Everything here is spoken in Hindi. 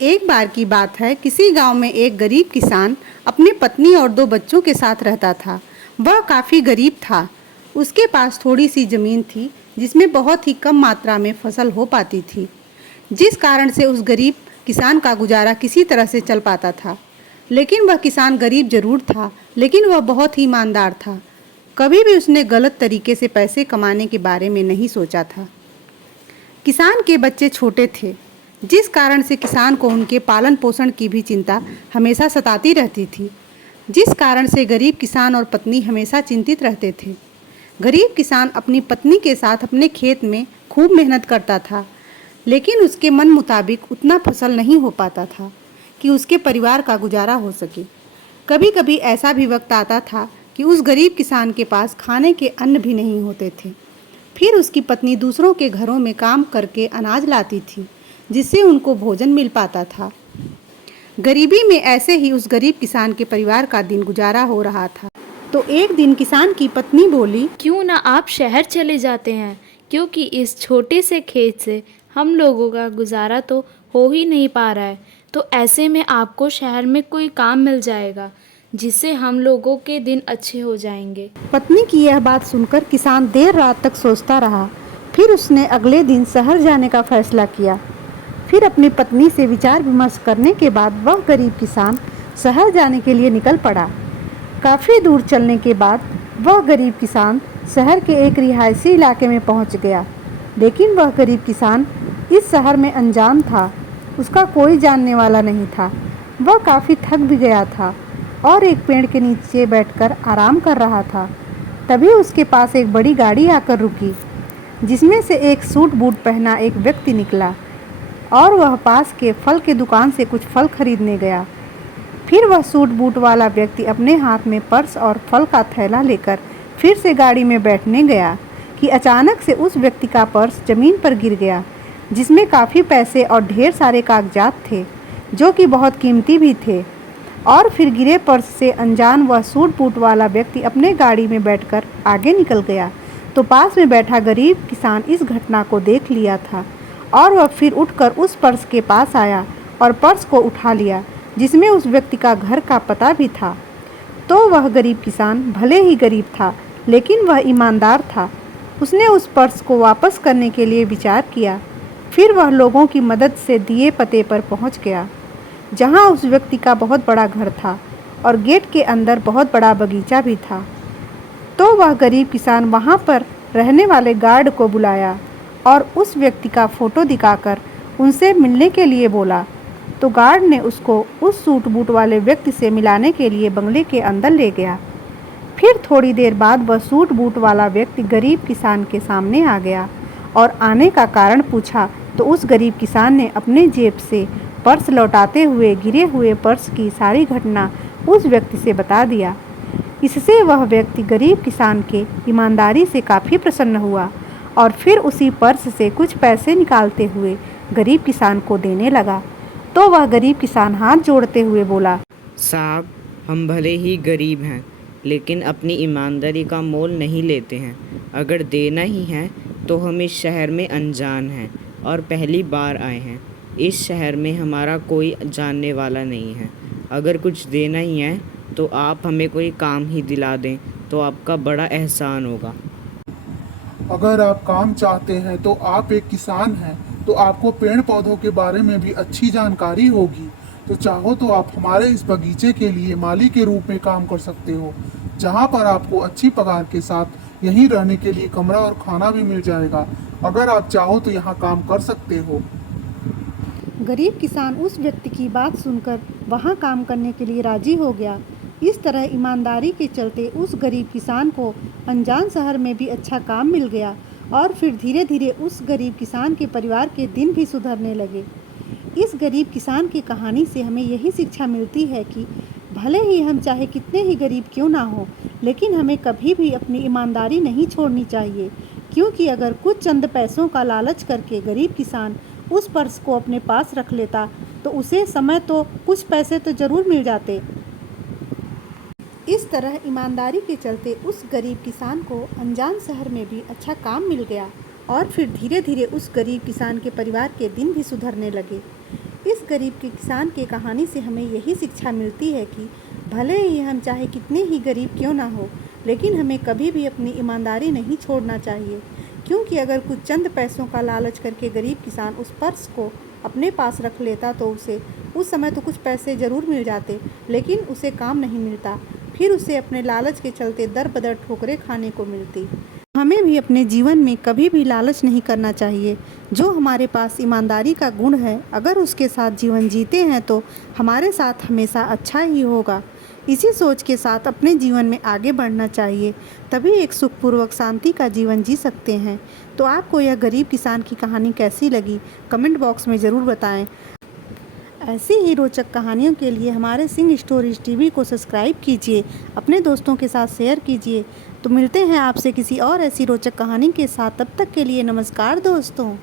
एक बार की बात है, किसी गांव में एक गरीब किसान अपनी पत्नी और 2 बच्चों के साथ रहता था। वह काफ़ी गरीब था। उसके पास थोड़ी सी ज़मीन थी, जिसमें बहुत ही कम मात्रा में फसल हो पाती थी, जिस कारण से उस गरीब किसान का गुजारा किसी तरह से चल पाता था। लेकिन वह किसान गरीब जरूर था, लेकिन वह बहुत ही ईमानदार था। कभी भी उसने गलत तरीके से पैसे कमाने के बारे में नहीं सोचा था। किसान के बच्चे छोटे थे, जिस कारण से किसान को उनके पालन पोषण की भी चिंता हमेशा सताती रहती थी, जिस कारण से गरीब किसान और पत्नी हमेशा चिंतित रहते थे। गरीब किसान अपनी पत्नी के साथ अपने खेत में खूब मेहनत करता था, लेकिन उसके मन मुताबिक उतना फसल नहीं हो पाता था कि उसके परिवार का गुजारा हो सके। कभी कभी ऐसा भी वक्त आता था कि उस गरीब किसान के पास खाने के अन्न भी नहीं होते थे। फिर उसकी पत्नी दूसरों के घरों में काम करके अनाज लाती थी, जिससे उनको भोजन मिल पाता था। गरीबी में ऐसे ही उस गरीब किसान के परिवार का दिन गुजारा हो रहा था। तो एक दिन किसान की पत्नी बोली, क्यों ना आप शहर चले जाते हैं, क्योंकि इस छोटे से खेत से हम लोगों का गुजारा तो हो ही नहीं पा रहा है। तो ऐसे में आपको शहर में कोई काम मिल जाएगा, जिससे हम लोगों के दिन अच्छे हो जाएंगे। पत्नी की यह बात सुनकर किसान देर रात तक सोचता रहा। फिर उसने अगले दिन शहर जाने का फैसला किया। फिर अपनी पत्नी से विचार विमर्श करने के बाद वह गरीब किसान शहर जाने के लिए निकल पड़ा। काफ़ी दूर चलने के बाद वह गरीब किसान शहर के एक रिहायशी इलाके में पहुंच गया। लेकिन वह गरीब किसान इस शहर में अनजान था। उसका कोई जानने वाला नहीं था। वह काफ़ी थक भी गया था और एक पेड़ के नीचे बैठकर आराम कर रहा था। तभी उसके पास एक बड़ी गाड़ी आकर रुकी, जिसमें से एक सूट बूट पहना एक व्यक्ति निकला और वह पास के फल के दुकान से कुछ फल खरीदने गया। फिर वह सूट बूट वाला व्यक्ति अपने हाथ में पर्स और फल का थैला लेकर फिर से गाड़ी में बैठने गया कि अचानक से उस व्यक्ति का पर्स ज़मीन पर गिर गया, जिसमें काफ़ी पैसे और ढेर सारे कागजात थे, जो कि बहुत कीमती भी थे। और फिर गिरे पर्स से अनजान वह सूट बूट वाला व्यक्ति अपने गाड़ी में बैठकर आगे निकल गया। तो पास में बैठा गरीब किसान इस घटना को देख लिया था और वह फिर उठकर उस पर्स के पास आया और पर्स को उठा लिया, जिसमें उस व्यक्ति का घर का पता भी था। तो वह गरीब किसान भले ही गरीब था, लेकिन वह ईमानदार था। उसने उस पर्स को वापस करने के लिए विचार किया। फिर वह लोगों की मदद से दिए पते पर पहुंच गया, जहां उस व्यक्ति का बहुत बड़ा घर था और गेट के अंदर बहुत बड़ा बगीचा भी था। तो वह गरीब किसान वहां पर रहने वाले गार्ड को बुलाया और उस व्यक्ति का फ़ोटो दिखाकर उनसे मिलने के लिए बोला। तो गार्ड ने उसको उस सूट बूट वाले व्यक्ति से मिलाने के लिए बंगले के अंदर ले गया। फिर थोड़ी देर बाद वह सूट बूट वाला व्यक्ति गरीब किसान के सामने आ गया और आने का कारण पूछा। तो उस गरीब किसान ने अपने जेब से पर्स लौटाते हुए गिरे हुए पर्स की सारी घटना उस व्यक्ति से बता दिया। इससे वह व्यक्ति गरीब किसान के ईमानदारी से काफ़ी प्रसन्न हुआ और फिर उसी पर्स से कुछ पैसे निकालते हुए गरीब किसान को देने लगा। तो वह गरीब किसान हाथ जोड़ते हुए बोला, साहब, हम भले ही गरीब हैं, लेकिन अपनी ईमानदारी का मोल नहीं लेते हैं। अगर देना ही है तो हम इस शहर में अनजान हैं और पहली बार आए हैं। इस शहर में हमारा कोई जानने वाला नहीं है। अगर कुछ देना ही है तो आप हमें कोई काम ही दिला दें तो आपका बड़ा एहसान होगा। अगर आप काम चाहते हैं तो आप एक किसान हैं, तो आपको पेड़ पौधों के बारे में भी अच्छी जानकारी होगी। तो चाहो तो आप हमारे इस बगीचे के लिए माली के रूप में काम कर सकते हो, जहाँ पर आपको अच्छी पगार के साथ यहीं रहने के लिए कमरा और खाना भी मिल जाएगा। अगर आप चाहो तो यहाँ काम कर सकते हो। गरीब किसान उस व्यक्ति की बात सुनकर वहाँ काम करने के लिए राजी हो गया। इस तरह ईमानदारी के चलते उस गरीब किसान को अनजान शहर में भी अच्छा काम मिल गया और फिर धीरे धीरे उस गरीब किसान के परिवार के दिन भी सुधरने लगे। इस गरीब किसान की कहानी से हमें यही शिक्षा मिलती है कि भले ही हम चाहे कितने ही गरीब क्यों ना हो, लेकिन हमें कभी भी अपनी ईमानदारी नहीं छोड़नी चाहिए। क्योंकि अगर कुछ चंद पैसों का लालच करके गरीब किसान उस पर्स को अपने पास रख लेता तो उसे समय तो कुछ पैसे तो ज़रूर मिल जाते। इस तरह ईमानदारी के चलते उस गरीब किसान को अनजान शहर में भी अच्छा काम मिल गया और फिर धीरे धीरे उस गरीब किसान के परिवार के दिन भी सुधरने लगे। इस गरीब के किसान की कहानी से हमें यही शिक्षा मिलती है कि भले ही हम चाहे कितने ही गरीब क्यों ना हो, लेकिन हमें कभी भी अपनी ईमानदारी नहीं छोड़ना चाहिए। क्योंकि अगर कुछ चंद पैसों का लालच करके गरीब किसान उस पर्स को अपने पास रख लेता तो उसे उस समय तो कुछ पैसे ज़रूर मिल जाते, लेकिन उसे काम नहीं मिलता। फिर उसे अपने लालच के चलते दर बदर ठोकरें खाने को मिलती। हमें भी अपने जीवन में कभी भी लालच नहीं करना चाहिए। जो हमारे पास ईमानदारी का गुण है, अगर उसके साथ जीवन जीते हैं तो हमारे साथ हमेशा अच्छा ही होगा। इसी सोच के साथ अपने जीवन में आगे बढ़ना चाहिए, तभी एक सुखपूर्वक शांति का जीवन जी सकते हैं। तो आपको यह गरीब किसान की कहानी कैसी लगी, कमेंट बॉक्स में ज़रूर बताएं। ऐसी ही रोचक कहानियों के लिए हमारे सिंह स्टोरीज टीवी को सब्सक्राइब कीजिए, अपने दोस्तों के साथ शेयर कीजिए। तो मिलते हैं आपसे किसी और ऐसी रोचक कहानी के साथ। तब तक के लिए नमस्कार दोस्तों।